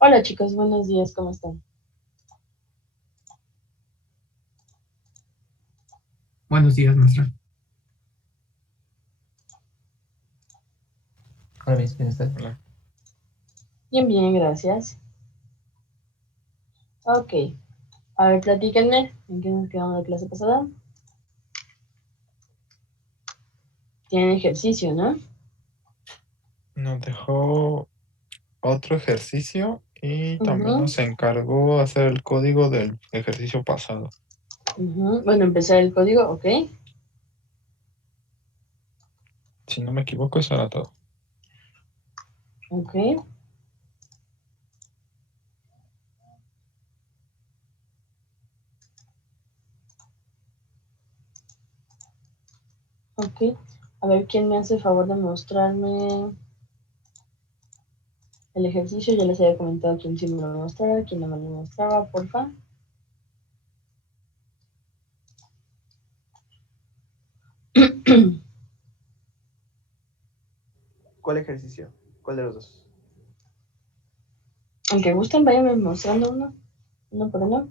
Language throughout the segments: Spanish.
Hola chicos, buenos días, ¿cómo están? Buenos días, maestra. Hola, ¿bien usted? Hola. Bien, bien, gracias. Ok, a ver, platíquenme, ¿en qué nos quedamos la clase pasada? Tienen ejercicio, ¿no? Nos dejó otro ejercicio y también Ujú, nos encargó hacer el código del ejercicio pasado. ujú. Bueno, empezar el código, ok, Si no me equivoco, eso era todo. ok, ok. A ver, ¿quién me hace el favor de mostrarme el ejercicio? Ya les había comentado quién sí me lo mostraba, quién no me lo mostraba, porfa. ¿Cuál ejercicio? ¿Cuál de los dos? Aunque gusten, váyanme mostrando uno por uno.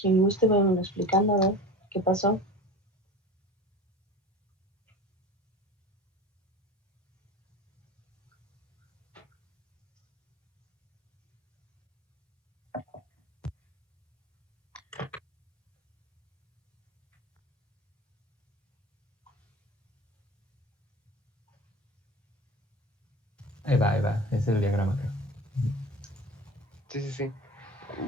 Quien guste, váyanme explicando, a ver qué pasó. Ahí va, es el diagrama, creo. Sí.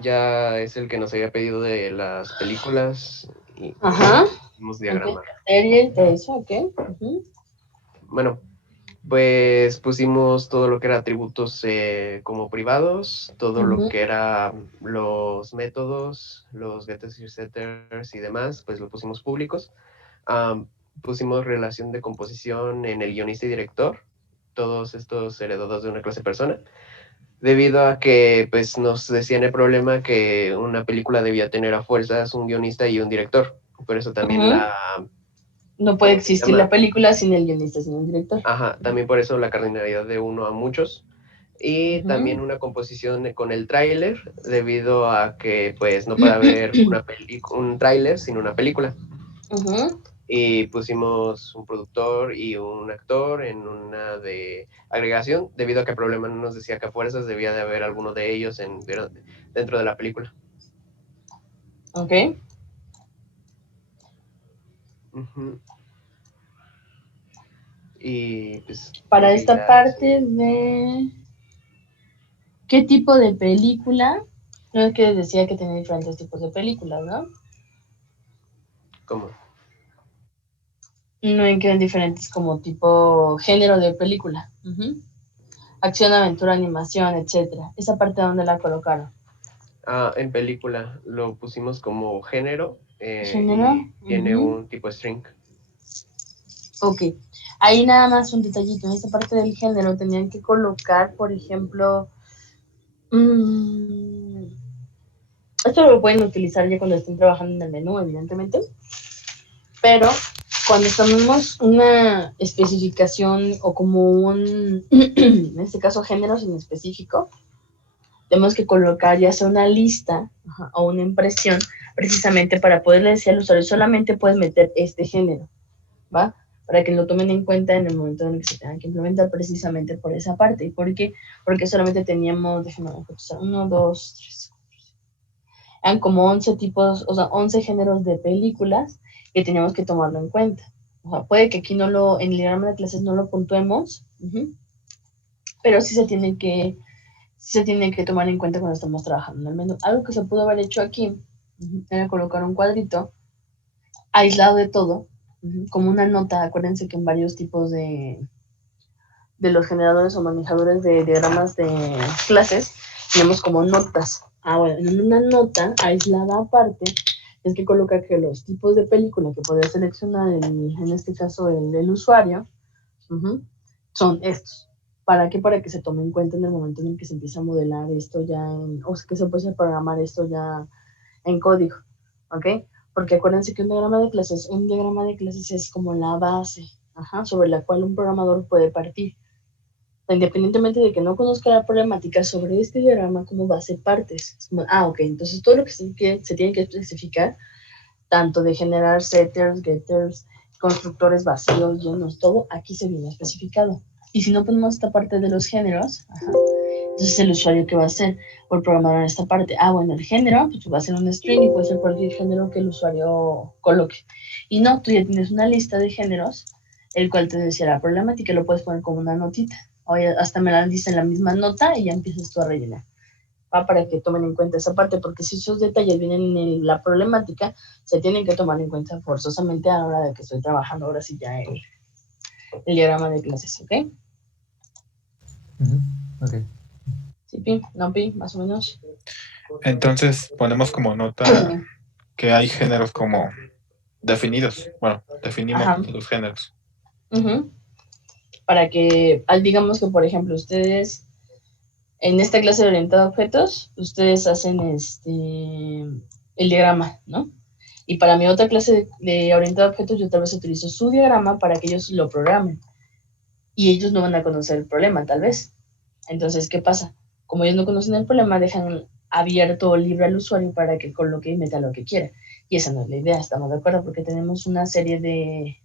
Ya es el que nos había pedido de las películas y Ajá, hicimos ok, diagrama. series, de eso, ok. Ujú, Bueno, pues pusimos todo lo que era atributos como privados, todo lo ujú. que era los métodos, los getters y setters y demás, pues lo pusimos públicos. Am, Pusimos relación de composición en el guionista y director, todos estos heredados de una clase persona, debido a que pues nos decían el problema que una película debía tener a fuerzas un guionista y un director. Por eso también Ujú. la, No puede ¿cómo se existir la llama? película sin el guionista, sin el director. Ajá, también por eso la cardinalidad de uno a muchos. Y también Ujú. una composición con el tráiler, debido a que pues no puede haber un tráiler sin una película. Ujú. Y pusimos un productor y un actor en una de agregación, debido a que el problema no nos decía que a fuerzas debía de haber alguno de ellos dentro de la película. Ok. Ujú. Y pues Para creo que esta ya es parte de qué tipo de película, no es que decía que tenía diferentes tipos de películas, ¿no? como, No en que eran diferentes como tipo género de película. Ujú. Acción, aventura, animación, etcétera. Esa parte donde la colocaron. en película lo pusimos como género Género. y tiene Ujú. un tipo string. Ok. Ahí nada más un detallito. En esta parte del género tenían que colocar, por ejemplo, mmm, esto lo pueden utilizar ya cuando estén trabajando en el menú, evidentemente, pero cuando tomemos una especificación o como un, en este caso, géneros en específico, tenemos que colocar ya sea una lista, ajá, o una impresión precisamente para poderle decir al usuario, solamente puedes meter este género, ¿va? Para que lo tomen en cuenta en el momento en el que se tengan que implementar precisamente por esa parte. ¿Y por qué? Porque solamente teníamos, déjenme ver, 1, 2, 3, eran como 11 tipos, o sea, 11 géneros de películas que teníamos que tomarlo en cuenta. O sea, puede que aquí no lo, en el diagrama de clases no lo puntuemos, pero sí se tiene que tomar en cuenta cuando estamos trabajando en el menú. Algo que se pudo haber hecho aquí era colocar un cuadrito aislado de todo, como una nota. Acuérdense que en varios tipos de los generadores o manejadores de diagramas de clases tenemos como notas. Ah, bueno, en una nota aislada aparte es que coloca que los tipos de película que puede seleccionar en este caso el usuario son estos. ¿Para qué? Para que se tome en cuenta en el momento en el que se empieza a modelar esto ya o sea, que se puede programar esto ya en código, ¿ok? Porque acuérdense que un diagrama de clases es como la base, sobre la cual un programador puede partir. Independientemente de que no conozca la problemática sobre este diagrama, ¿cómo va a ser partes? Ok, entonces todo lo que se tiene que especificar, tanto de generar setters, getters, constructores vacíos, llenos, todo, aquí se viene especificado. Y si no ponemos esta parte de los géneros, entonces el usuario, ¿qué va a hacer? O el programador en esta parte, bueno, el género, pues va a ser un string y puede ser cualquier género que el usuario coloque. Y no, tú ya tienes una lista de géneros, el cual te decía la problemática, lo puedes poner como una notita. Oye, hasta me la dice en la misma nota y ya empiezas tú a rellenar. Para que tomen en cuenta esa parte, porque si esos detalles vienen en la problemática, se tienen que tomar en cuenta forzosamente a la hora de que estoy trabajando ahora sí ya el diagrama de clases, ¿ok? Ok. Sí, Pi, no, Pi, más o menos. Entonces ponemos como nota que hay géneros como definidos. Bueno, definimos los géneros. Para que, digamos que por ejemplo ustedes en esta clase de orientado a objetos, ustedes hacen el diagrama, ¿no? Y para mi otra clase de orientado a objetos, yo tal vez utilizo su diagrama para que ellos lo programen. Y ellos no van a conocer el problema, tal vez. Entonces, ¿qué pasa? Como ellos no conocen el problema, dejan abierto o libre al usuario para que coloque y meta lo que quiera. Y esa no es la idea, estamos de acuerdo, porque tenemos una serie de,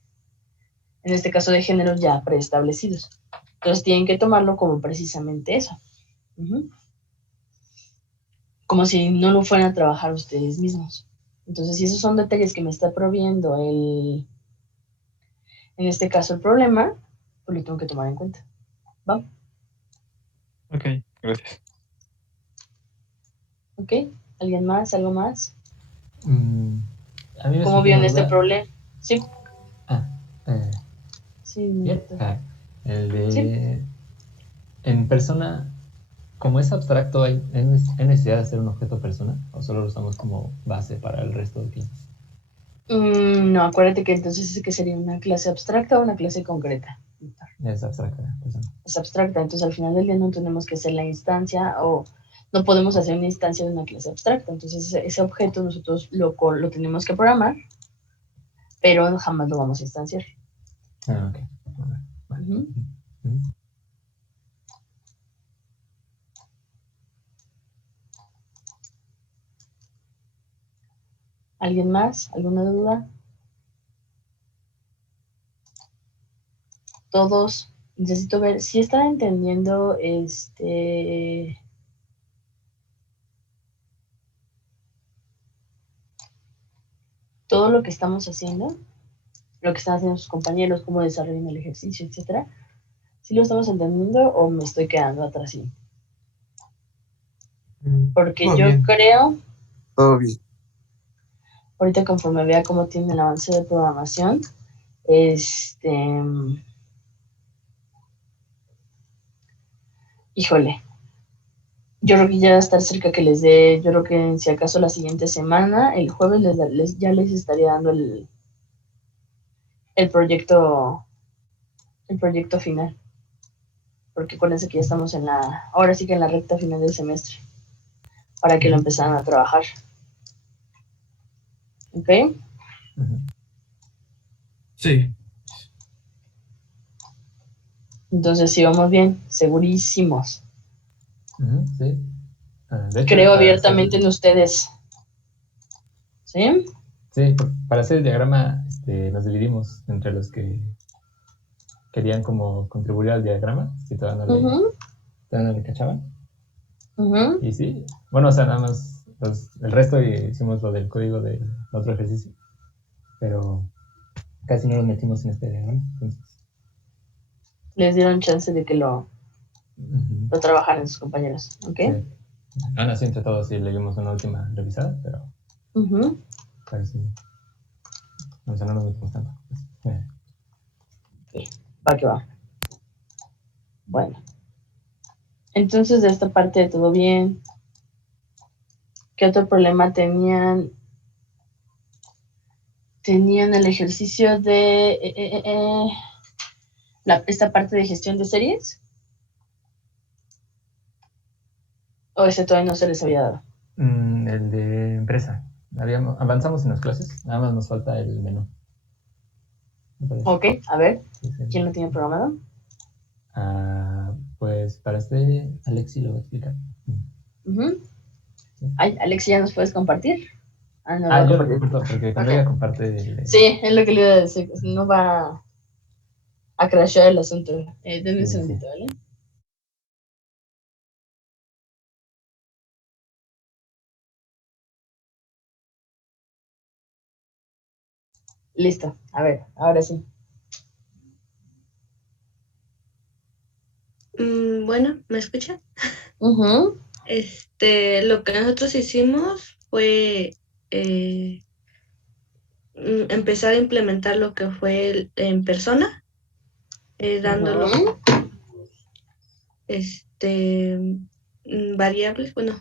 en este caso, de géneros ya preestablecidos. Entonces, tienen que tomarlo como precisamente eso. Como si no lo fueran a trabajar ustedes mismos. Entonces, si esos son detalles que me está proveyendo en este caso, el problema, pues lo tengo que tomar en cuenta. ¿Va? Ok, gracias. ¿Ok? ¿Alguien más? ¿Algo más? A mí me ¿Cómo surgió vieron una este duda. problema? Sí. Sí, Bien. El sí. de en persona, como es abstracto, ¿hay necesidad de hacer un objeto persona? ¿O solo lo usamos como base para el resto de clases? No, acuérdate que entonces es que sería una clase abstracta o una clase concreta. Es abstracta, persona. Es abstracta, entonces al final del día no tenemos que hacer la instancia o no podemos hacer una instancia de una clase abstracta. Entonces ese objeto nosotros lo tenemos que programar, pero jamás lo vamos a instanciar. Ok. Vale. ¿Alguien más? ¿Alguna duda? Todos. Necesito ver si están entendiendo todo lo que estamos haciendo, lo que están haciendo sus compañeros, cómo desarrollan el ejercicio, etcétera. ¿Sí lo estamos entendiendo o me estoy quedando atrás? Porque Todo yo bien. creo, Todo bien. ahorita conforme vea cómo tiene el avance de programación, híjole, yo creo que ya va a estar cerca que les dé, yo creo que si acaso la siguiente semana, el jueves ya les estaría dando el proyecto final. Porque acuérdense que ya estamos ahora sí que en la recta final del semestre, para que lo empezaran a trabajar. ¿Ok? Sí. Entonces, si vamos bien, segurísimos. Sí. De hecho, Creo abiertamente en ustedes. ¿Sí? Sí, para hacer el diagrama nos dividimos entre los que querían como contribuir al diagrama, si todavía no le cachaban. Y sí, bueno, o sea, nada más el resto hicimos lo del código del otro ejercicio, pero casi no nos metimos en este diagrama, entonces. Les dieron chance de que lo trabajaran sus compañeros. ¿Ok? Sí. Aún así, entre todos sí le dimos una última revisada, pero sí. O sea, no nos metimos tanto. Ok, va que va. Bueno. Entonces, de esta parte de todo bien. ¿Qué otro problema tenían? Tenían el ejercicio de esta parte de gestión de series. ¿O ese todavía no se les había dado? El de empresa. Avanzamos en las clases, nada más nos falta el menú. Ok, a ver, Sí. ¿quién lo tiene programado? Pues para Alexi lo voy a explicar. Uh-huh. Ay, Alex, ¿ya nos puedes compartir? No Yo lo compartir. comparto porque cuando Okay. ella comparte... Sí, es lo que le iba a decir. No va a crashear el asunto. Denme un segundito, ¿vale? Listo. A ver, ahora sí. Bueno, ¿me escuchan? Uh-huh. Lo que nosotros hicimos fue empezar a implementar lo que fue en persona, dándolo variables, bueno,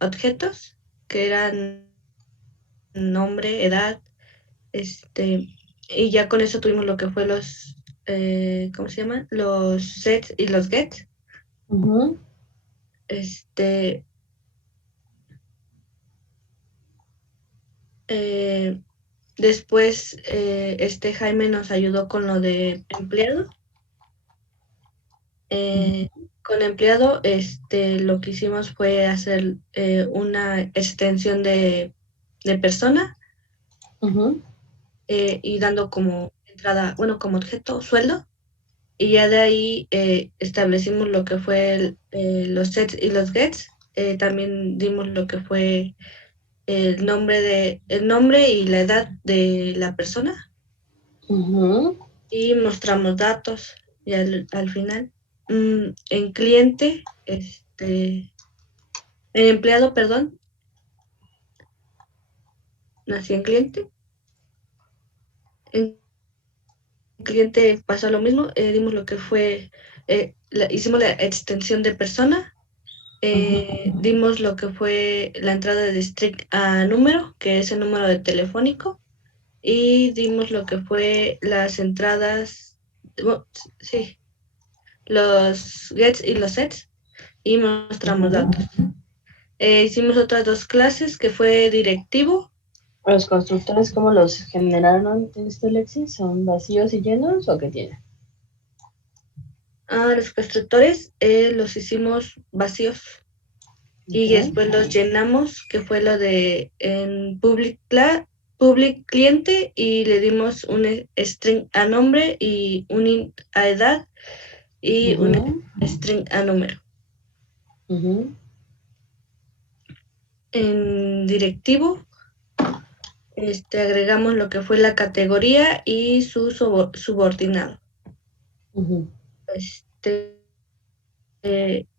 objetos que eran nombre, edad, y ya con eso tuvimos lo que fue los, ¿cómo se llama? Los sets y los gets. Uh-huh. Después, Jaime nos ayudó con lo de empleado. Con empleado, lo que hicimos fue hacer una extensión de persona, Uh-huh. y dando como entrada, bueno, como objeto, sueldo. Y ya de ahí establecimos lo que fue los sets y los gets. También dimos lo que fue el nombre y la edad de la persona. Uh-huh. Y mostramos datos y al final. En cliente, en empleado, perdón, nací en cliente. En cliente pasó lo mismo, dimos lo que fue, hicimos la extensión de persona. Dimos lo que fue la entrada de string a número, que es el número de telefónico, y dimos lo que fue las entradas, sí, los gets y los sets, y mostramos datos. Hicimos otras 2 clases, que fue directivo. ¿Los constructores cómo los generaron en este Lexi? ¿Son vacíos y llenos o qué tienen? Los constructores los hicimos vacíos. Y después los llenamos, que fue lo de en public cliente, y le dimos un string a nombre y un int a edad y un string a número. En directivo agregamos lo que fue la categoría y su subordinado.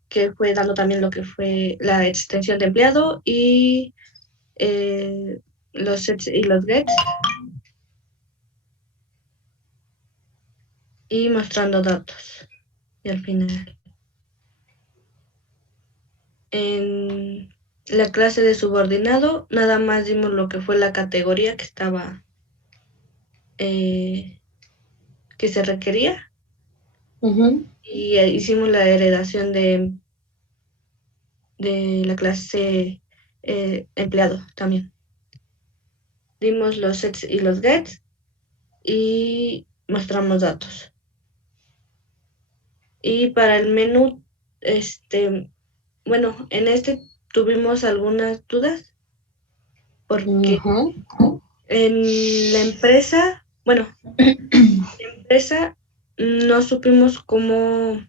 Que fue dando también lo que fue la extensión de empleado y los sets y los gets, y mostrando datos. Y al final, en la clase de subordinado, nada más dimos lo que fue la categoría que estaba, que se requería. Y hicimos la heredación de la clase empleado también. Dimos los sets y los gets y mostramos datos. Y para el menú, bueno, en tuvimos algunas dudas porque en la empresa, no supimos cómo.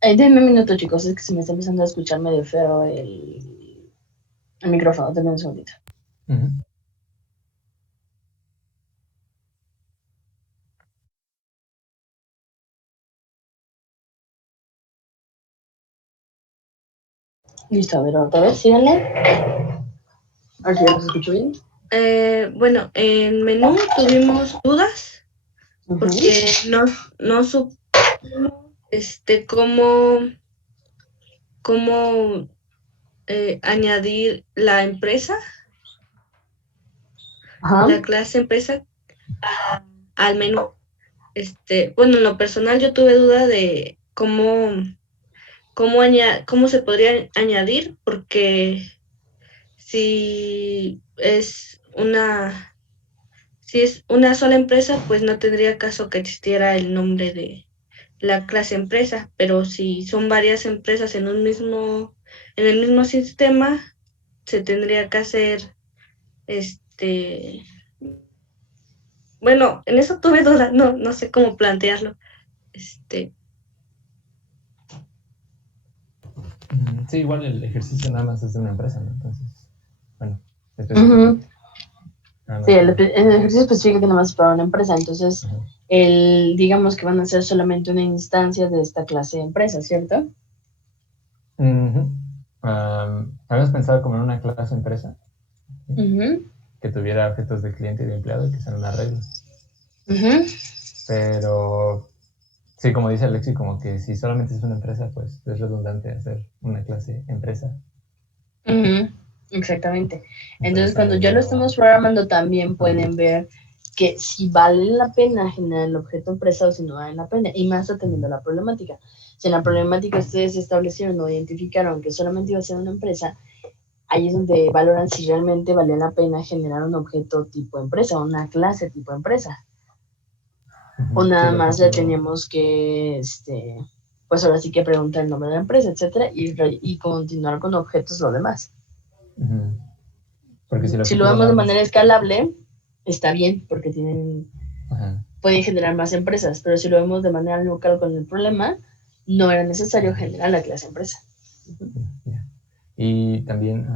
Denme un minuto, chicos, es que se me está empezando a escuchar medio feo el micrófono. Denme un segundito. Listo, a ver, otra vez, síganle. A ver si ya los escucho bien. Bueno, en menú tuvimos dudas porque no supimos cómo añadir la empresa, la clase empresa al menú. Bueno, en lo personal yo tuve duda de cómo cómo se podría añadir, porque si es una sola empresa, pues no tendría caso que existiera el nombre de la clase empresa, pero si son varias empresas en el mismo sistema, se tendría que hacer, bueno, en eso tuve duda, no sé cómo plantearlo. Sí, igual el ejercicio nada más es de una empresa, ¿no? Entonces, bueno, sí, el ejercicio específico que nada más es para una empresa, entonces digamos que van a ser solamente una instancia de esta clase de empresa, ¿cierto? Habíamos pensado como en una clase empresa que tuviera objetos de cliente y de empleado y que sean una regla. Pero sí, como dice Alexi, como que si solamente es una empresa, pues es redundante hacer una clase empresa. Exactamente. Entonces, cuando ya lo estamos programando, también pueden ver que si vale la pena generar el objeto empresa o si no vale la pena, y más atendiendo a la problemática. Si en la problemática ustedes establecieron o identificaron que solamente iba a ser una empresa, ahí es donde valoran si realmente valía la pena generar un objeto tipo empresa o una clase tipo empresa. O nada más le teníamos que, pues ahora sí que preguntar el nombre de la empresa, etcétera, y continuar con objetos lo demás. Porque si lo vemos de manera escalable, está bien, porque pueden generar más empresas, pero si lo vemos de manera local con el problema, no era necesario generar la clase empresa. Y también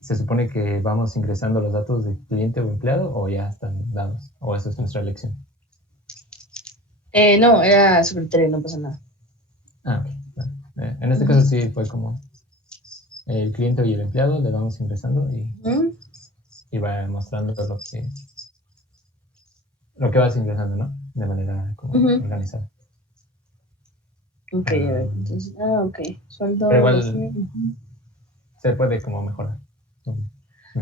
se supone que vamos ingresando los datos de cliente o empleado, o ya están dados, o eso es nuestra elección. No, era su criterio, no pasa nada. Ok, vale. En este caso sí fue como el cliente y el empleado le vamos ingresando y va mostrando lo que vas ingresando, ¿no? De manera como organizada. Ok, a ver, entonces, ok. Sueldo. Pero igual se puede como mejorar.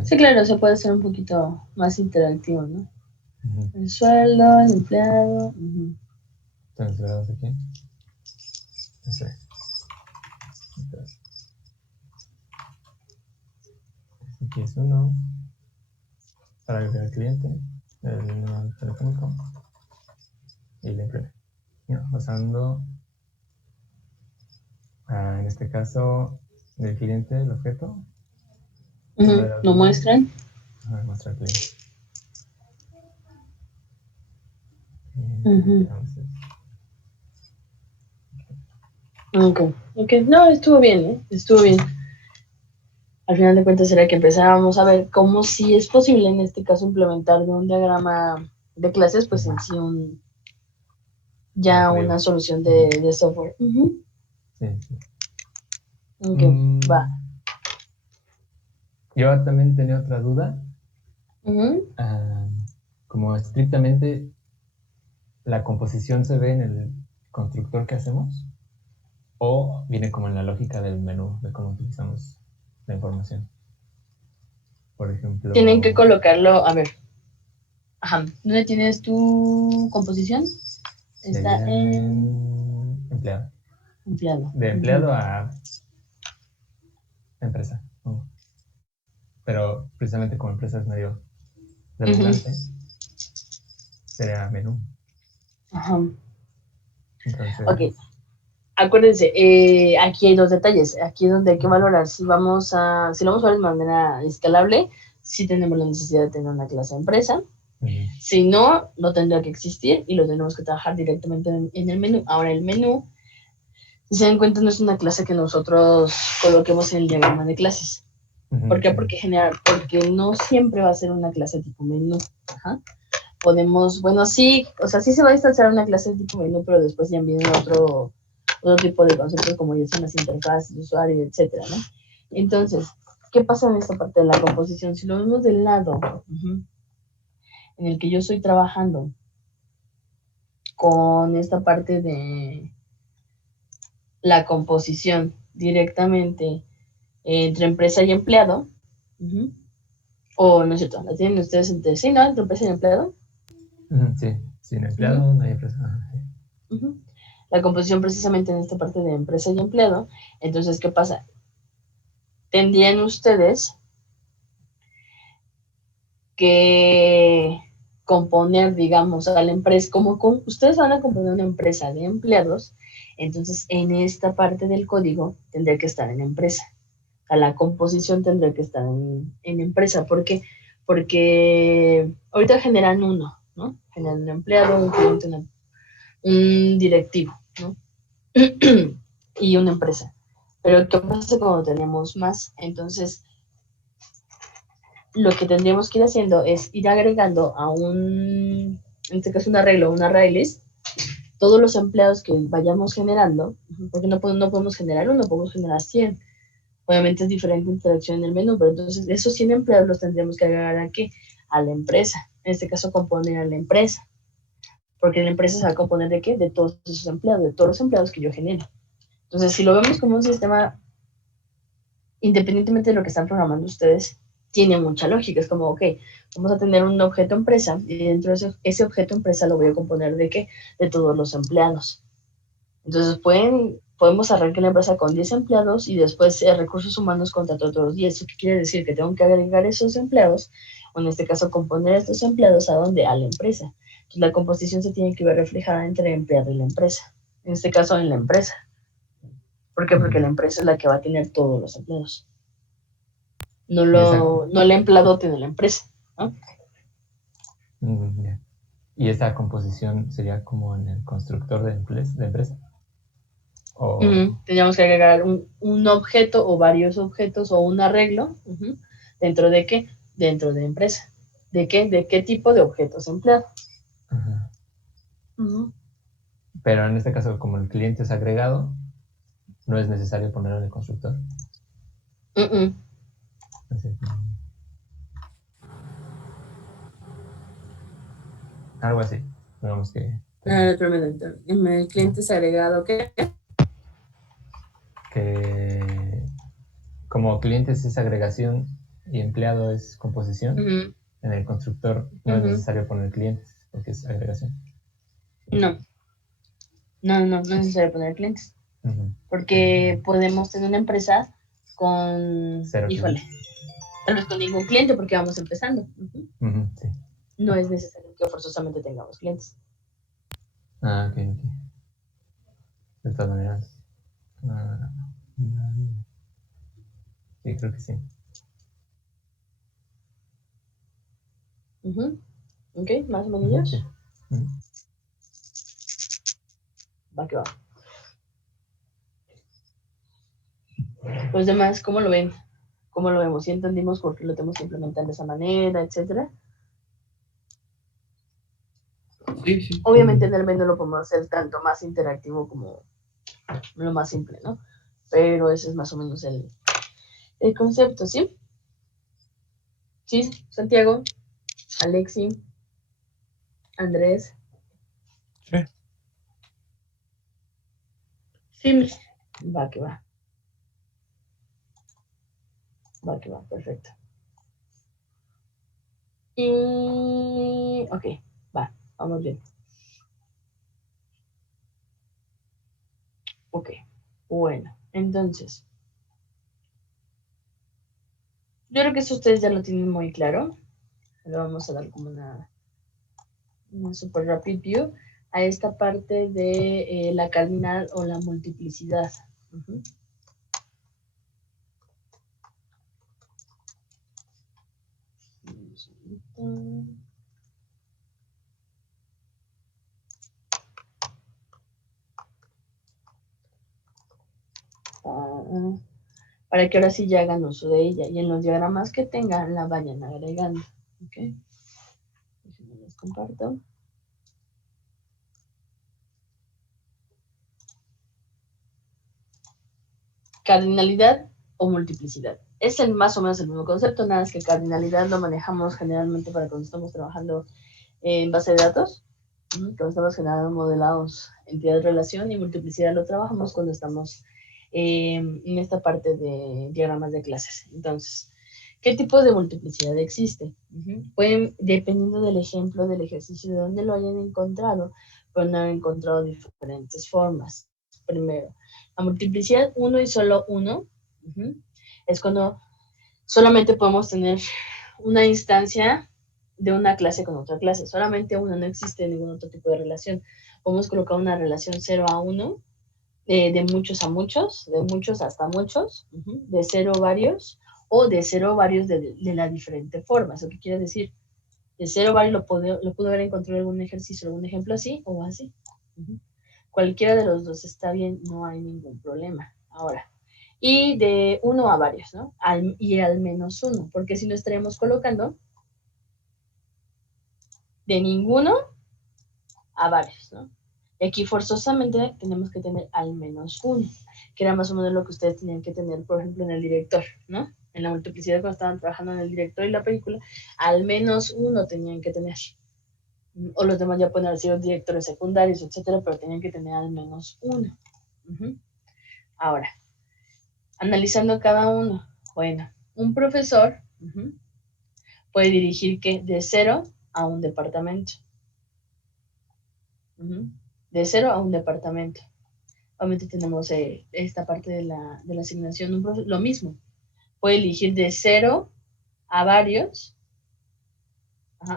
Sí, claro, se puede hacer un poquito más interactivo, ¿no? El sueldo, el empleado. Entonces, ¿verdad? Aquí. Ese. Aquí es uno. Para agregar al cliente, el número telefónico y el empleo. Pasando en este caso del cliente, el objeto. Lo muestran. Muestra al cliente. Ok, no, estuvo bien, estuvo bien. Al final de cuentas era que empezábamos a ver cómo sí es posible en este caso implementar de un diagrama de clases, pues en sí una solución de software. Sí. Ok, va. Yo también tenía otra duda. Como estrictamente la composición se ve en el constructor que hacemos, o viene como en la lógica del menú de cómo utilizamos la información. Por ejemplo, tienen que colocarlo, a ver. ¿Dónde tienes tu composición? Está en empleado. Empleado. De empleado a empresa. Pero precisamente como empresa es medio redundante, sería menú. Entonces, ok. Acuérdense, aquí hay dos detalles. Aquí es donde hay que valorar si lo vamos a ver de manera escalable, si tenemos la necesidad de tener una clase de empresa. Si no, no tendría que existir y lo tenemos que trabajar directamente en el menú. Ahora, el menú, si se dan cuenta, no es una clase que nosotros coloquemos en el diagrama de clases. ¿Por qué? Porque no siempre va a ser una clase tipo menú. Podemos, bueno, sí, o sea, sí se va a instanciar una clase tipo menú, pero después ya viene otro tipo de conceptos como ya son las interfaces de usuario, etcétera, ¿no? Entonces, ¿qué pasa en esta parte de la composición? Si lo vemos del lado en el que yo estoy trabajando con esta parte de la composición directamente entre empresa y empleado, o no es cierto, la tienen ustedes entre sí, ¿no? Entre empresa y empleado. Sí, sin empleado no hay empresa. la composición precisamente en esta parte de empresa y empleado. Entonces, ¿qué pasa? Tendrían ustedes que componer, digamos, a la empresa, como ustedes van a componer una empresa de empleados, entonces en esta parte del código tendría que estar en empresa. A la composición tendría que estar en empresa. ¿Por qué? Porque ahorita generan uno, ¿no? Generan un empleado, un cliente, un directivo, ¿no? Y una empresa. Pero ¿qué pasa cuando tenemos más? Entonces, lo que tendríamos que ir haciendo es ir agregando a en este caso un arreglo, un array list, todos los empleados que vayamos generando, porque no podemos generar uno, podemos generar 100. Obviamente es diferente interacción en el menú, pero entonces esos 100 empleados los tendríamos que agregar aquí a la empresa. En este caso, componer a la empresa. Porque la empresa se va a componer ¿de qué? De todos esos empleados, de todos los empleados que yo genero. Entonces, si lo vemos como un sistema, independientemente de lo que están programando ustedes, tiene mucha lógica. Es como, ok, vamos a tener un objeto empresa y dentro de ese objeto empresa lo voy a componer ¿de qué? De todos los empleados. Entonces, podemos arrancar la empresa con 10 empleados y después recursos humanos contrató otros 10. ¿Eso qué quiere decir? Que tengo que agregar esos empleados, o en este caso componer estos empleados ¿a dónde? A la empresa. Entonces, la composición se tiene que ver reflejada entre el empleado y la empresa. En este caso, en la empresa. ¿Por qué? Porque la empresa es la que va a tener todos los empleados. No el empleado tiene la empresa, ¿no? ¿Y esa composición sería como en el constructor de empresa? Tendríamos que agregar un objeto o varios objetos o un arreglo. ¿Dentro de qué? Dentro de empresa. ¿De qué? ¿De qué tipo de objetos empleado? Pero en este caso, como el cliente es agregado, no es necesario ponerlo en el constructor. Algo así. Digamos que... El cliente es agregado, ¿qué? Que como cliente es agregación y empleado es composición, en el constructor no es necesario poner clientes, porque es agregación. No es necesario poner clientes. Porque podemos tener una empresa con, cero clientes. Tal vez con ningún cliente porque vamos empezando. Sí. No es necesario que forzosamente tengamos clientes. Ok. De todas maneras. Sí, creo que sí. Ok, más o menos. Sí. Va que va. Los demás, ¿cómo lo ven? ¿Cómo lo vemos? ¿Sí entendimos por qué lo tenemos que implementar de esa manera, etcétera? Sí. Obviamente en el menú lo podemos hacer tanto más interactivo como lo más simple, ¿no? Pero ese es más o menos el concepto, ¿sí? Sí, Santiago, Alexi, Andrés. Sí. Va que va. Perfecto. Y... ok, vamos bien. Ok, bueno, entonces. Yo creo que eso ustedes ya lo tienen muy claro. Le vamos a dar como una super rapid view a esta parte de la cardinal o la multiplicidad. Para que ahora sí ya hagan uso de ella y en los diagramas que tengan la vayan agregando. ¿Ok? Les comparto. Cardinalidad o multiplicidad. Es más o menos el mismo concepto, nada más que cardinalidad lo manejamos generalmente para cuando estamos trabajando en base de datos, cuando estamos generando modelados entidad de relación, y multiplicidad lo trabajamos cuando estamos en esta parte de diagramas de clases. Entonces, ¿qué tipo de multiplicidad existe? Pueden, dependiendo del ejemplo, del ejercicio, de dónde lo hayan encontrado, pero no he encontrado diferentes formas. Primero, la multiplicidad 1 y solo 1 es cuando solamente podemos tener una instancia de una clase con otra clase. Solamente una, no existe ningún otro tipo de relación. Podemos colocar una relación 0 a 1, de muchos a muchos, de muchos hasta muchos, de 0 varios, o de 0 varios de la diferente forma. ¿Eso qué quiere decir? De 0 varios lo puedo haber encontrado en algún ejercicio, algún ejemplo así o así. Cualquiera de los dos está bien, no hay ningún problema. Ahora, y de 1 a varios, ¿no? Y al menos 1, porque si no estaríamos colocando de ninguno a varios, ¿no? Y aquí forzosamente tenemos que tener al menos 1, que era más o menos lo que ustedes tenían que tener, por ejemplo, en el director, ¿no? En la multiplicidad cuando estaban trabajando en el director y la película, al menos 1 tenían que tener. O los demás ya pueden haber sido directores secundarios, etcétera, pero tenían que tener al menos 1. Ahora, analizando cada uno. Bueno, un profesor puede dirigir ¿qué? De 0 a un departamento. De 0 a un departamento. Obviamente tenemos esta parte de la asignación. Lo mismo. Puede elegir de 0 a varios.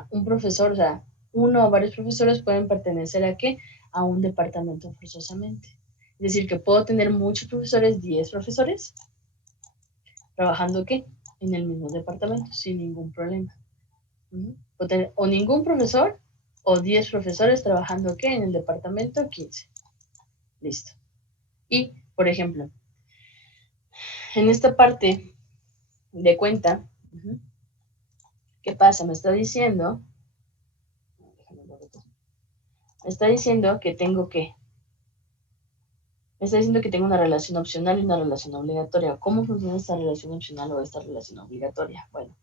Un profesor, o sea, uno o varios profesores pueden pertenecer ¿a qué? A un departamento forzosamente. Es decir, que puedo tener muchos profesores, 10 profesores, trabajando ¿qué? En el mismo departamento, sin ningún problema. Puedo tener o ningún profesor o 10 profesores trabajando ¿qué? En el departamento 15. Listo. Y, por ejemplo, en esta parte de cuenta, ¿qué pasa? Me está diciendo que tengo ¿qué? Me está diciendo que tengo una relación opcional y una relación obligatoria. ¿Cómo funciona esta relación opcional o esta relación obligatoria? Bueno,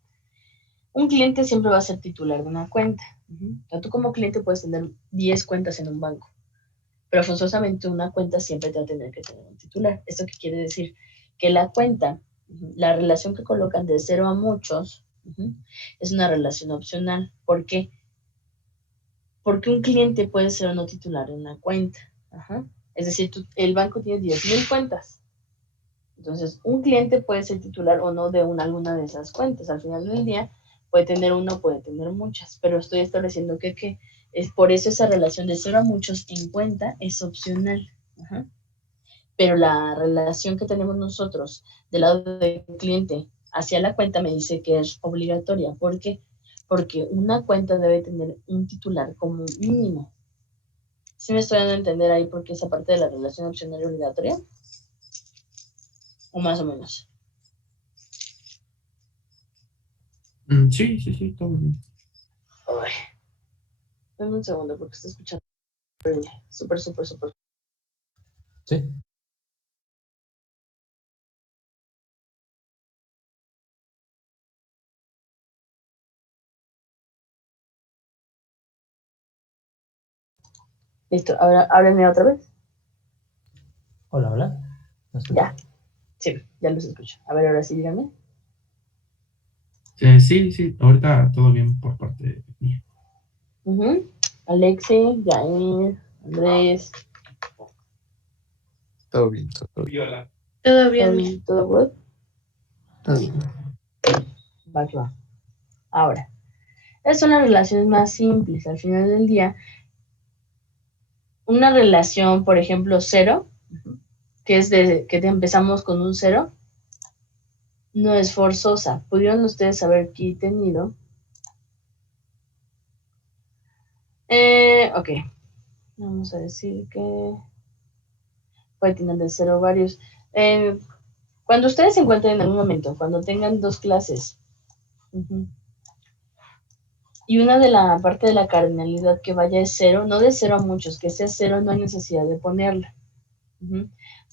un cliente siempre va a ser titular de una cuenta. O sea, tú como cliente puedes tener 10 cuentas en un banco, pero forzosamente una cuenta siempre te va a tener que tener un titular. ¿Esto qué quiere decir? Que la cuenta, la relación que colocan de 0 a muchos, es una relación opcional. ¿Por qué? Porque un cliente puede ser o no titular de una cuenta. Es decir, el banco tiene 10,000 cuentas. Entonces, un cliente puede ser titular o no de alguna de esas cuentas. Al final del día, puede tener uno, puede tener muchas, pero estoy estableciendo que es por eso esa relación de 0 a muchos en cuenta es opcional. Pero la relación que tenemos nosotros del lado del cliente hacia la cuenta me dice que es obligatoria. ¿Por qué? Porque una cuenta debe tener un titular como mínimo. ¿Sí me estoy dando a entender ahí por qué esa parte de la relación opcional y obligatoria? O más o menos. Sí, todo bien. Ay, dame un segundo porque estoy escuchando súper. Sí. Listo, ahora háblenme otra vez. Hola. ¿Me escuchan? Ya, sí, ya los escucho. A ver, ahora sí, dígame. Sí, ahorita todo bien por parte mía. Alexi, Jair, Andrés. Todo bien, todo bien. Todo ¿Todo bien. bien? ¿Todo good? Todo bien. Va. Ahora, esas son las relaciones más simples. Al final del día, una relación, por ejemplo, 0, que es que empezamos con un 0, no es forzosa. Pudieron ustedes haber aquí tenido. Ok. Vamos a decir que puede tener de 0 varios. Cuando ustedes se encuentren en algún momento, cuando tengan 2 clases, y una de la parte de la cardinalidad que vaya es 0, no de 0 a muchos, que sea 0 no hay necesidad de ponerla.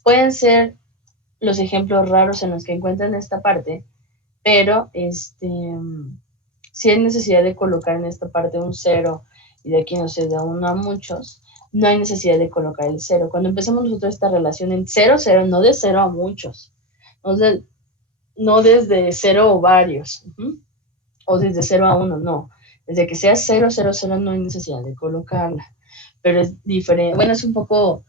Pueden ser los ejemplos raros en los que encuentran esta parte, pero si hay necesidad de colocar en esta parte un 0 y de aquí no sé, de 1 a muchos, no hay necesidad de colocar el 0. Cuando empezamos nosotros esta relación en 0, no de 0 a muchos, no desde 0 o varios, o desde 0 a 1, no. Desde que sea 0, 0, 0 no hay necesidad de colocarla. pero es diferente. Bueno, es un poco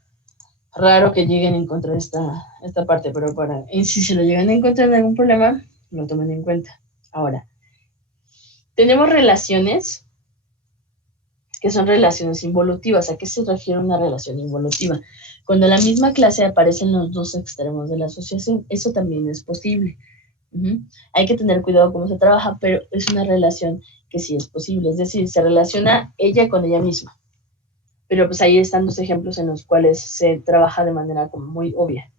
raro que lleguen a encontrar esta parte, pero y si se lo llegan a encontrar en algún problema, lo tomen en cuenta. Ahora, tenemos relaciones que son relaciones involutivas. ¿A qué se refiere una relación involutiva? Cuando en la misma clase aparecen los dos extremos de la asociación, eso también es posible. Hay que tener cuidado cómo se trabaja, pero es una relación que sí es posible, es decir, se relaciona ella con ella misma. Pero pues ahí están los ejemplos en los cuales se trabaja de manera como muy obvia.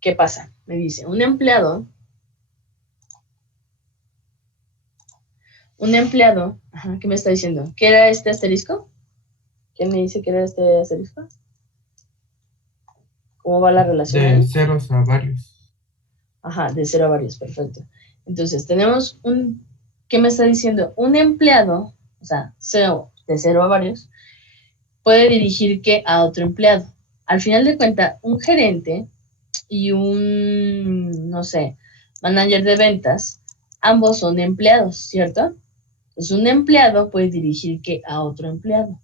¿Qué pasa? Me dice, un empleado, ajá, ¿qué me está diciendo? ¿Qué era este asterisco? ¿Quién me dice que era este asterisco? ¿Cómo va la relación De ahí? ceros a varios. Ajá, de 0 a varios, perfecto. Entonces, tenemos ¿qué me está diciendo? Un empleado, o sea, de 0 a varios, puede dirigir ¿qué? A otro empleado. Al final de cuentas, un gerente y un, no sé, manager de ventas, ambos son empleados, ¿cierto? Entonces, un empleado puede dirigir ¿qué? A otro empleado.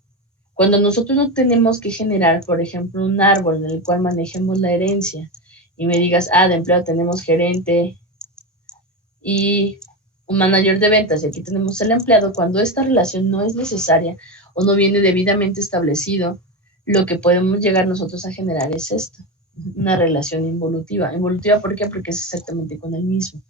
Cuando nosotros no tenemos que generar, por ejemplo, un árbol en el cual manejemos la herencia y me digas, de empleado tenemos gerente y un manager de ventas y aquí tenemos el empleado, cuando esta relación no es necesaria o no viene debidamente establecido, lo que podemos llegar nosotros a generar es esto, una relación involutiva. ¿Involutiva por qué? Porque es exactamente con el mismo.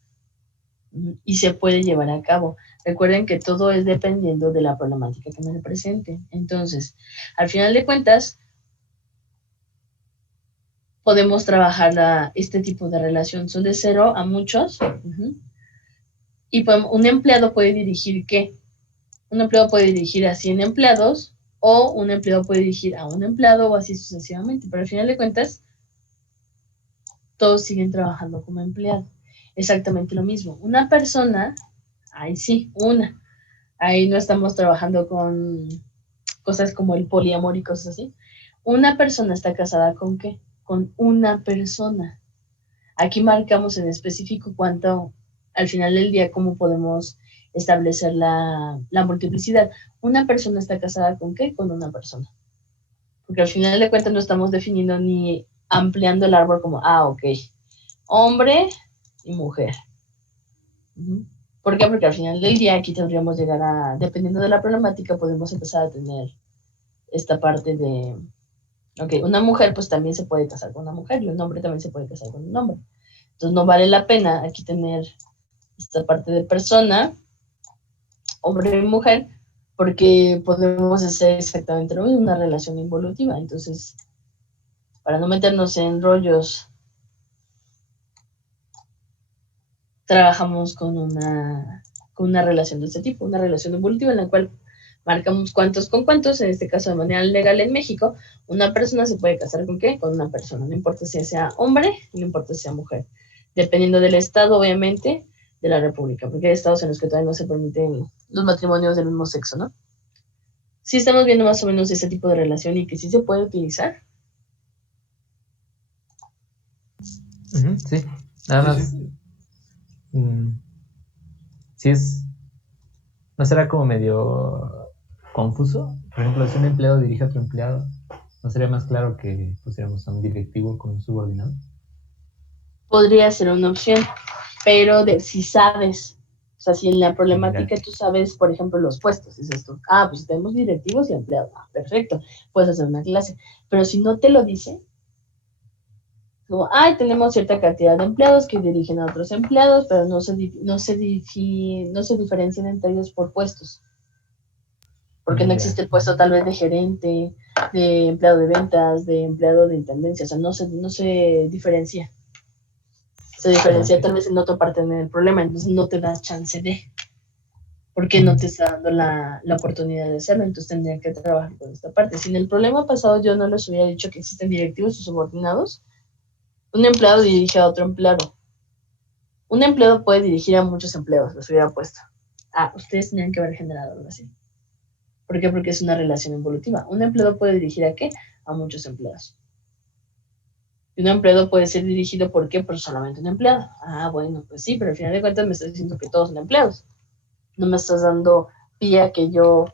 Y se puede llevar a cabo. Recuerden que todo es dependiendo de la problemática que me presente. Entonces, al final de cuentas, podemos trabajar este tipo de relación. Son de 0 a muchos. Y un empleado puede dirigir ¿qué? Un empleado puede dirigir a 100 empleados o un empleado puede dirigir a un empleado o así sucesivamente. Pero al final de cuentas, todos siguen trabajando como empleado. Exactamente lo mismo. Una persona, ahí sí, ahí no estamos trabajando con cosas como el poliamor y cosas así. Una persona está casada ¿con qué? Con una persona. Aquí marcamos en específico cuánto, al final del día, cómo podemos establecer la multiplicidad. Una persona está casada ¿con qué? Con una persona. Porque al final de cuentas no estamos definiendo ni ampliando el árbol como, ok, hombre y mujer. ¿Por qué? Porque al final del día aquí tendríamos llegar dependiendo de la problemática, podemos empezar a tener esta parte de, una mujer pues también se puede casar con una mujer y un hombre también se puede casar con un hombre. Entonces no vale la pena aquí tener esta parte de persona, hombre y mujer, porque podemos hacer exactamente lo mismo, una relación involutiva. Entonces, para no meternos en rollos, trabajamos con una relación de este tipo, una relación involutiva en la cual marcamos cuántos con cuántos, en este caso de manera legal en México, una persona se puede casar ¿con qué? Con una persona, no importa si sea hombre, no importa si sea mujer, dependiendo del estado, obviamente, de la república, porque hay estados en los que todavía no se permiten los matrimonios del mismo sexo, ¿no? Sí estamos viendo más o menos ese tipo de relación y que sí se puede utilizar. Sí, nada más. Sí ¿no será como medio confuso? Por ejemplo, si un empleado dirige a otro empleado, ¿no sería más claro que pusiéramos a un directivo con un subordinado? Podría ser una opción, pero si sabes, o sea, si en la problemática tú sabes, por ejemplo, los puestos, es esto, pues tenemos directivos y empleados, perfecto, puedes hacer una clase, pero si no te lo dice, como, tenemos cierta cantidad de empleados que dirigen a otros empleados, pero no se diferencian entre ellos por puestos, porque no existe el puesto tal vez de gerente, de empleado de ventas, de empleado de intendencia, o sea, no se diferencia. Se diferencia tal vez en otra parte del problema, entonces no te da chance porque no te está dando la oportunidad de hacerlo, entonces tendría que trabajar con esta parte. Si en el problema pasado yo no les hubiera dicho que existen directivos o subordinados, un empleado dirige a otro empleado. Un empleado puede dirigir a muchos empleados, los hubiera puesto. Ustedes tenían que haber generado algo así. ¿Por qué? Porque es una relación involutiva. Un empleado puede dirigir ¿a qué? A muchos empleados. Y un empleado puede ser dirigido ¿por qué? Por solamente un empleado. Bueno, pues sí, pero al final de cuentas me estás diciendo que todos son empleados. No me estás dando pie a que yo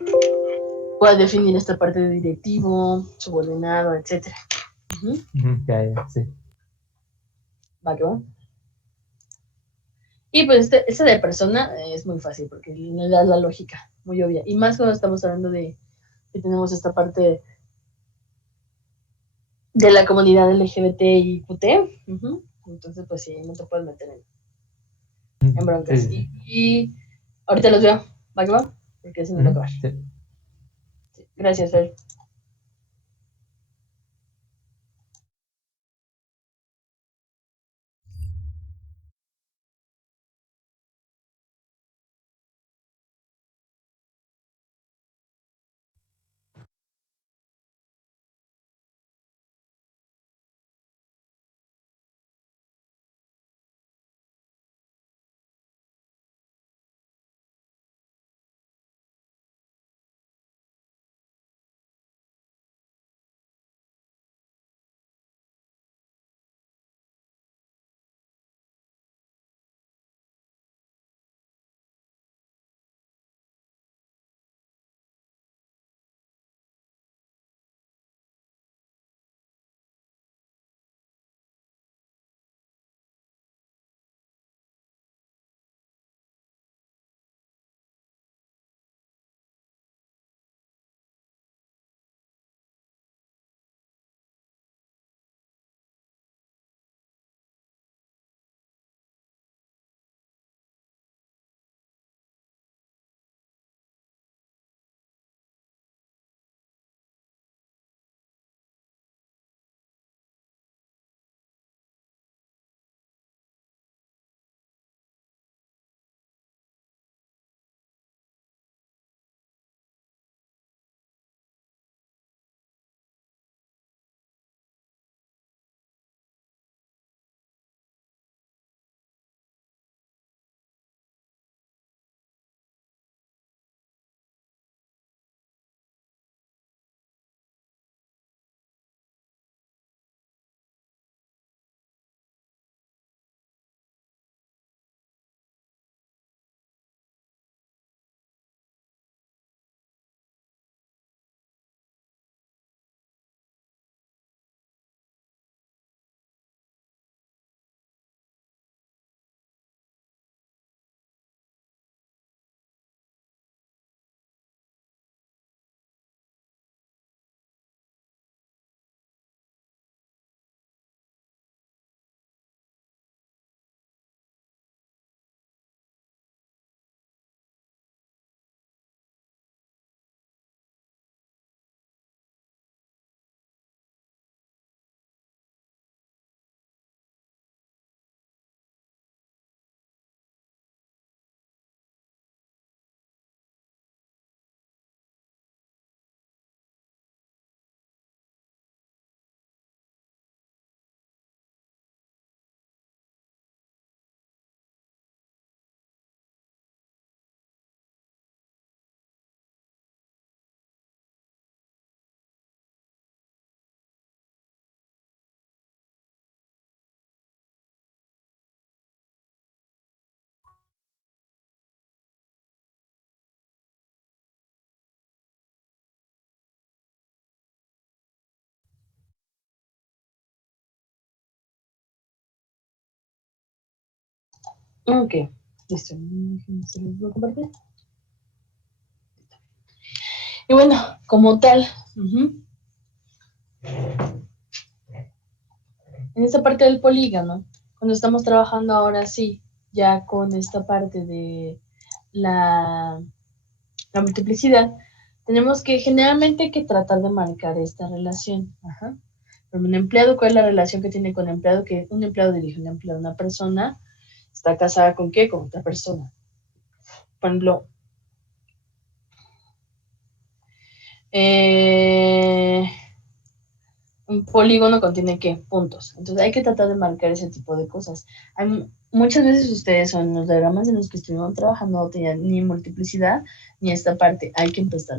pueda definir esta parte de directivo, subordinado, etc. Ya, sí. Va que va. Y pues este de persona es muy fácil porque le da la lógica, muy obvia. Y más cuando estamos hablando de que tenemos esta parte de la comunidad LGBT y QT. Entonces, pues sí, no te puedes meter en broncas. Sí. Y ahorita los veo. ¿Va que va? Porque se me va a acabar. Sí. Sí. Gracias, Fer. Ok. Listo. ¿Se los voy a compartir? Y bueno, como tal, en esta parte del polígono, cuando estamos trabajando ahora sí, ya con esta parte de la multiplicidad, tenemos que generalmente que tratar de marcar esta relación. Pero un empleado, ¿cuál es la relación que tiene con empleado? Que un empleado dirige un empleado, una persona está casada con qué? Con otra persona. Por ejemplo, un polígono contiene qué? Puntos. Entonces hay que tratar de marcar ese tipo de cosas. Muchas veces ustedes o en los diagramas en los que estuvieron trabajando no tenían ni multiplicidad ni esta parte. Hay que empezar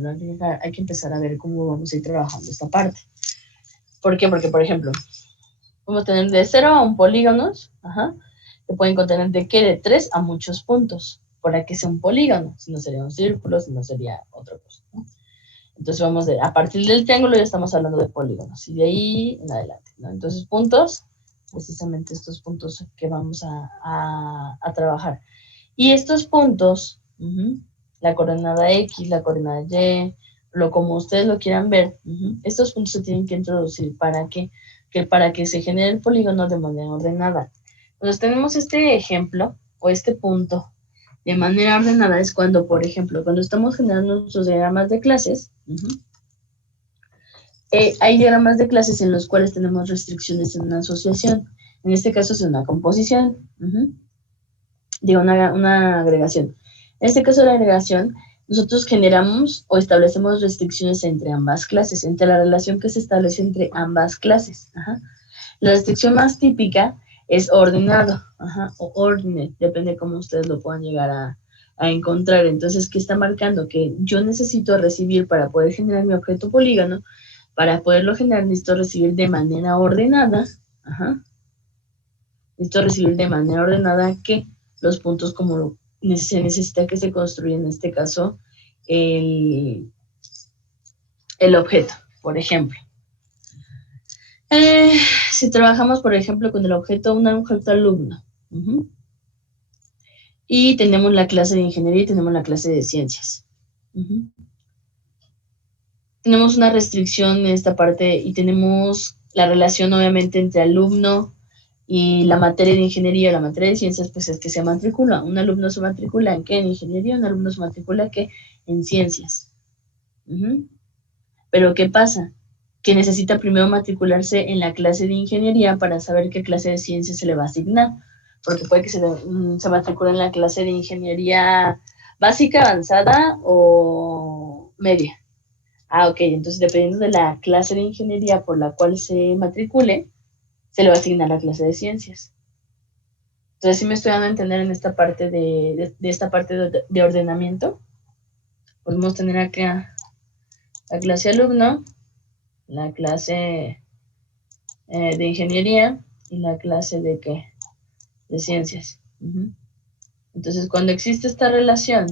a ver cómo vamos a ir trabajando esta parte. ¿Por qué? Porque, por ejemplo, vamos a tener de 0 a 1 polígonos, que pueden contener de qué? De 3 a muchos puntos, para que sea un polígono, si no sería un círculo, si no sería otra cosa, ¿no? Entonces vamos a partir del triángulo ya estamos hablando de polígonos y de ahí en adelante, ¿no? Entonces puntos, precisamente estos puntos que vamos a trabajar. Y estos puntos, la coordenada X, la coordenada Y, como ustedes lo quieran ver, estos puntos se tienen que introducir para que se genere el polígono de manera ordenada. Entonces tenemos este ejemplo o este punto de manera ordenada es cuando, por ejemplo, cuando estamos generando nuestros diagramas de clases, hay diagramas de clases en los cuales tenemos restricciones en una asociación. En este caso es una composición, digo, una agregación. En este caso de la agregación, nosotros generamos o establecemos restricciones entre ambas clases, entre la relación que se establece entre ambas clases. La restricción más típica es ordenado, o ordinate, depende de cómo ustedes lo puedan llegar a encontrar. Entonces, ¿qué está marcando? Que yo necesito recibir para poder generar mi objeto polígono, para poderlo generar necesito recibir de manera ordenada, necesito recibir de manera ordenada que los puntos como se necesita que se construya en este caso el objeto, por ejemplo. Si trabajamos, por ejemplo, con el objeto, un objeto alumno, y tenemos la clase de ingeniería y tenemos la clase de ciencias. Tenemos una restricción en esta parte y tenemos la relación, obviamente, entre alumno y la materia de ingeniería, la materia de ciencias, pues es que se matricula. Un alumno se matricula en qué? En ingeniería, un alumno se matricula ¿qué? En ciencias. Pero ¿qué pasa? Que necesita primero matricularse en la clase de ingeniería para saber qué clase de ciencias se le va a asignar. Porque puede que se matricule en la clase de ingeniería básica, avanzada o media. Ok, entonces dependiendo de la clase de ingeniería por la cual se matricule, se le va a asignar la clase de ciencias. Entonces, sí me estoy dando a entender en esta parte de esta parte de ordenamiento. Podemos tener acá la clase alumno, la clase de ingeniería y la clase de ¿qué? De ciencias. Entonces, cuando existe esta relación,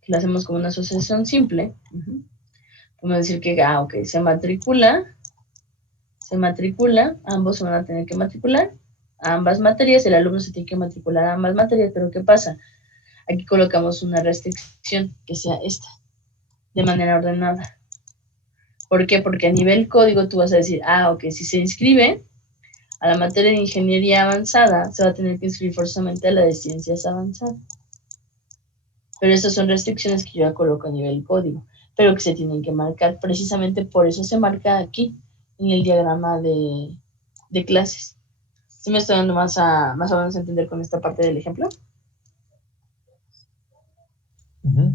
que la hacemos como una asociación simple, podemos decir que, ok, se matricula, ambos se van a tener que matricular a ambas materias, el alumno se tiene que matricular a ambas materias, pero ¿qué pasa? Aquí colocamos una restricción que sea esta, de manera ordenada. ¿Por qué? Porque a nivel código tú vas a decir, ok, si se inscribe a la materia de ingeniería avanzada, se va a tener que inscribir forzosamente a la de ciencias avanzadas. Pero estas son restricciones que yo ya coloco a nivel código, pero que se tienen que marcar. Precisamente por eso se marca aquí, en el diagrama de clases. ¿Sí me estoy dando más o menos a entender con esta parte del ejemplo?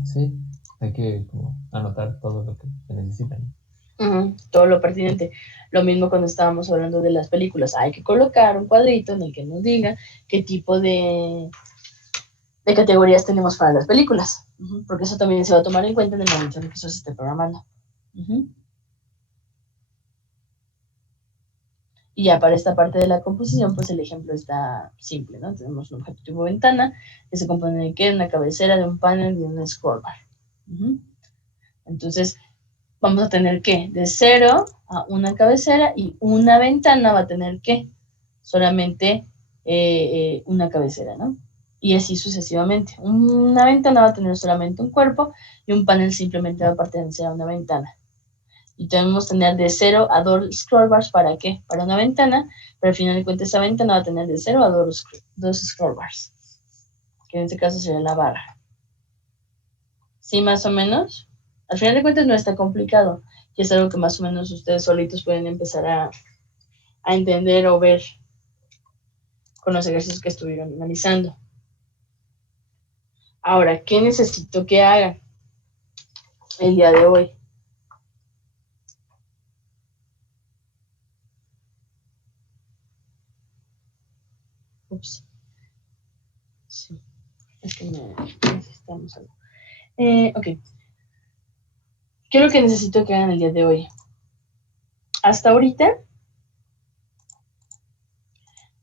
Sí, hay que como anotar todo lo que se necesita. Todo lo pertinente. Lo mismo cuando estábamos hablando de las películas. Hay que colocar un cuadrito en el que nos diga qué tipo de categorías tenemos para las películas. Porque eso también se va a tomar en cuenta en el momento en el que eso se esté programando. Y ya para esta parte de la composición, pues el ejemplo está simple, ¿no? Tenemos un objeto tipo ventana que se compone de ¿qué? Una cabecera, de un panel y de un scroll bar. Entonces, vamos a tener ¿qué? De 0 a una cabecera y una ventana va a tener ¿qué? Solamente una cabecera, ¿no? Y así sucesivamente. Una ventana va a tener solamente un cuerpo y un panel simplemente va a pertenecer a una ventana. Y debemos tener de 0 a 2 scroll bars, ¿para qué? Para una ventana, pero al final de cuentas esa ventana va a tener de 0 a 2 scroll bars, que en este caso sería la barra. ¿Sí, más o menos? Al final de cuentas no está complicado, y es algo que más o menos ustedes solitos pueden empezar a entender o ver con los ejercicios que estuvieron analizando. Ahora, ¿qué necesito que hagan el día de hoy? Ups. Sí, es que necesitamos algo. Ok. ¿Qué es lo que necesito que hagan el día de hoy? Hasta ahorita,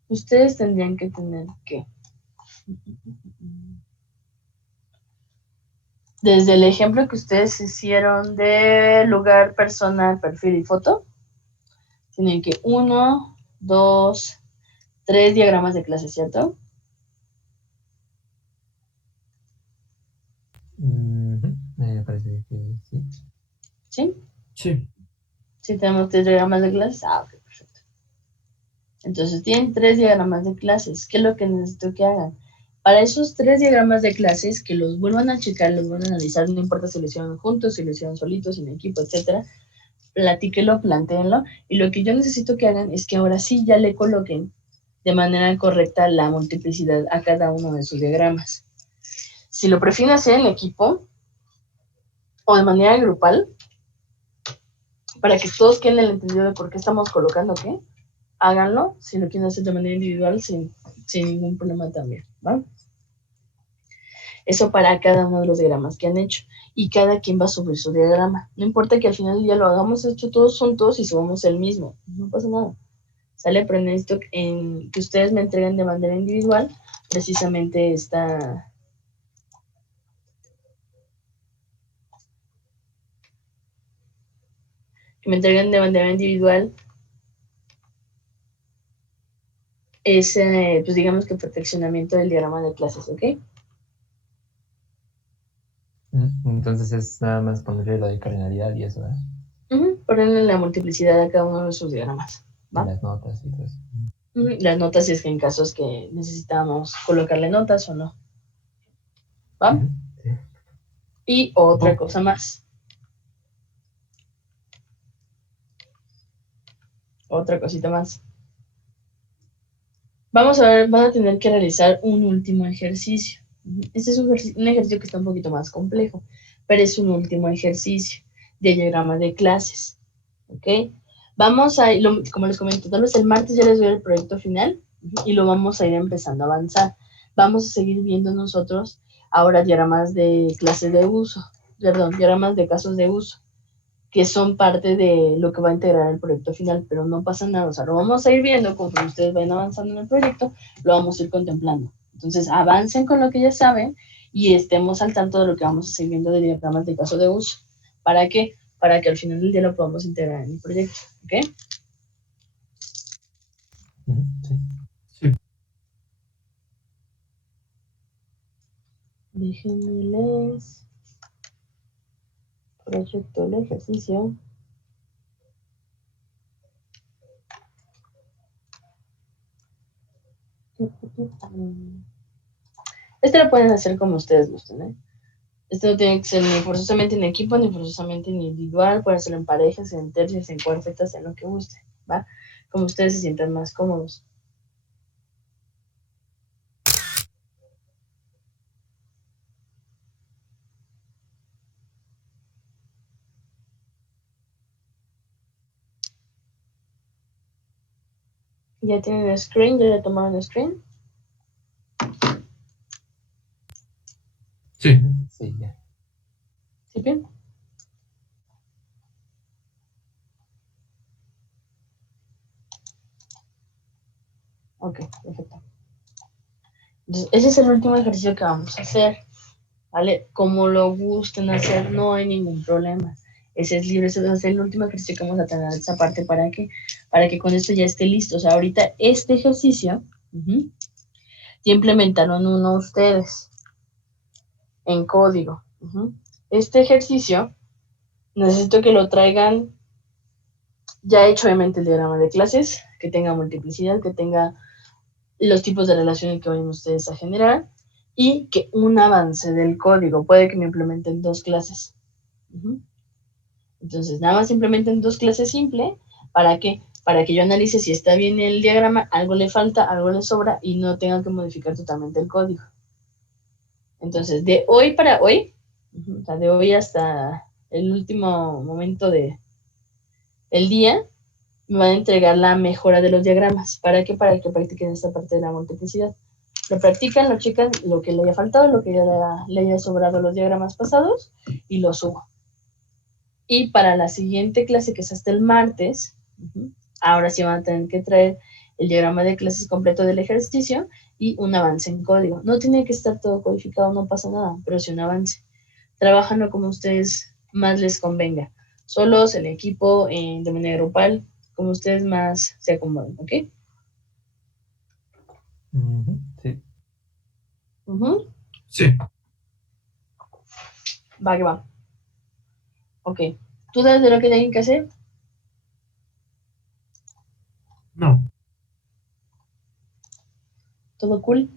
ustedes tendrían que tener que Desde el ejemplo que ustedes hicieron de lugar, persona, perfil y foto, tienen que 1, 2, 3 diagramas de clase, ¿cierto? Me parece que sí. ¿Sí? Sí. Sí, tenemos 3 diagramas de clases. Ah, ok, perfecto. Entonces tienen 3 diagramas de clases. ¿Qué es lo que necesito que hagan? Para esos 3 diagramas de clases, que los vuelvan a checar, los vuelvan a analizar, no importa si lo hicieron juntos, si lo hicieron solitos, en equipo, etcétera, platíquenlo, plantéenlo, y lo que yo necesito que hagan es que ahora sí ya le coloquen de manera correcta la multiplicidad a cada uno de sus diagramas. Si lo prefieren hacer en equipo o de manera grupal, para que todos queden el entendido de por qué estamos colocando qué, háganlo. Si lo quieren hacer de manera individual, sin ningún problema también, ¿va? Eso para cada uno de los diagramas que han hecho. Y cada quien va a subir su diagrama. No importa que al final del día lo hagamos hecho todos juntos y subamos el mismo. No pasa nada. ¿Sale? Pero necesito que ustedes me entreguen de manera individual precisamente esta... Que me entreguen de manera individual ese, pues digamos que perfeccionamiento del diagrama de clases, ¿ok? Entonces es nada más ponerle lo de cardinalidad y eso, ¿verdad? Ponerle la multiplicidad a cada uno de sus diagramas, ¿va? Y las notas y todo eso. Las notas, si es que en casos que necesitamos colocarle notas o no, ¿va? Sí. Y otra cosa más. Otra cosita más. Vamos a ver, van a tener que realizar un último ejercicio. Este es un ejercicio que está un poquito más complejo, pero es un último ejercicio de diagrama de clases. ¿Ok? Vamos a ir, como les comento, tal vez el martes ya les doy el proyecto final y lo vamos a ir empezando a avanzar. Vamos a seguir viendo nosotros ahora diagramas de clases de uso, perdón, diagramas de casos de uso, que son parte de lo que va a integrar el proyecto final, pero no pasa nada, o sea, lo vamos a ir viendo conforme ustedes vayan avanzando en el proyecto, lo vamos a ir contemplando. Entonces, avancen con lo que ya saben y estemos al tanto de lo que vamos a seguir viendo de diagramas de caso de uso. ¿Para qué? Para que al final del día lo podamos integrar en el proyecto, ¿ok? Sí. Sí. Déjenme les proyecto el ejercicio. Este lo pueden hacer como ustedes gusten, ¿eh? Este no tiene que ser ni forzosamente en equipo, ni forzosamente en individual. Pueden hacerlo en parejas, en tercios, en cuartetas, en lo que guste, ¿va? Como ustedes se sientan más cómodos. ¿Ya tienen screen? ¿Ya le tomaron screen? Sí. Sí, ya. ¿Sí bien? Ok, perfecto. Entonces, ese es el último ejercicio que vamos a hacer, ¿vale? Como lo gusten hacer, no hay ningún problema. Ese es libre, ese va a ser el último ejercicio que vamos a tener esa parte para que con esto ya esté listo. O sea, ahorita este ejercicio, ya implementaron uno ustedes en código. Este ejercicio necesito que lo traigan ya hecho, obviamente, el diagrama de clases, que tenga multiplicidad, que tenga los tipos de relaciones que vayan ustedes a generar y que un avance del código. Puede que me implementen 2 clases. Entonces, nada más implementen 2 clases simple. ¿Para qué? Para que yo analice si está bien el diagrama, algo le falta, algo le sobra y no tenga que modificar totalmente el código. Entonces, de hoy para hoy, o sea, de hoy hasta el último momento del día, me van a entregar la mejora de los diagramas. ¿Para qué? Para que practiquen esta parte de la multiplicidad. Lo practican, lo checan, lo que le haya faltado, lo que le haya sobrado a los diagramas pasados y lo subo. Y para la siguiente clase, que es hasta el martes, ahora sí van a tener que traer el diagrama de clases completo del ejercicio y un avance en código. No tiene que estar todo codificado, no pasa nada, pero sí un avance. trabajan como ustedes más les convenga. Solos, en equipo, de manera grupal, como ustedes más se acomoden, ¿ok? Sí. Sí. Va que va. Ok. ¿Tú sabes de lo que tienen que hacer? No. ¿Todo cool?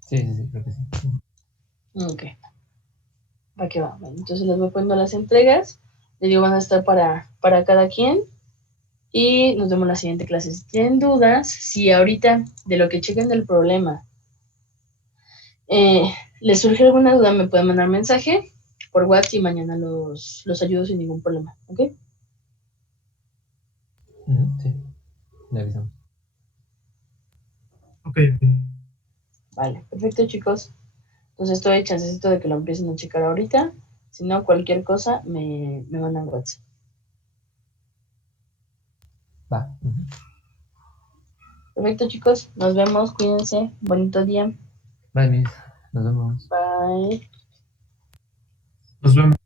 Sí, creo que sí. Ok. Va que va. Bueno, entonces les voy poniendo las entregas. Les digo, van a estar para cada quien. Y nos vemos en la siguiente clase. Si tienen dudas, si ahorita de lo que chequen del problema les surge alguna duda, me pueden mandar mensaje por WhatsApp y mañana los ayudo sin ningún problema. ¿Ok? Sí, le avisamos. Ok. Vale, perfecto, chicos. Entonces estoy chancecito de que lo empiecen a checar ahorita. Si no, cualquier cosa me mandan WhatsApp. Va. Perfecto, chicos. Nos vemos. Cuídense. Bonito día. Bye, Miss. Nos vemos. Bye. Nos vemos.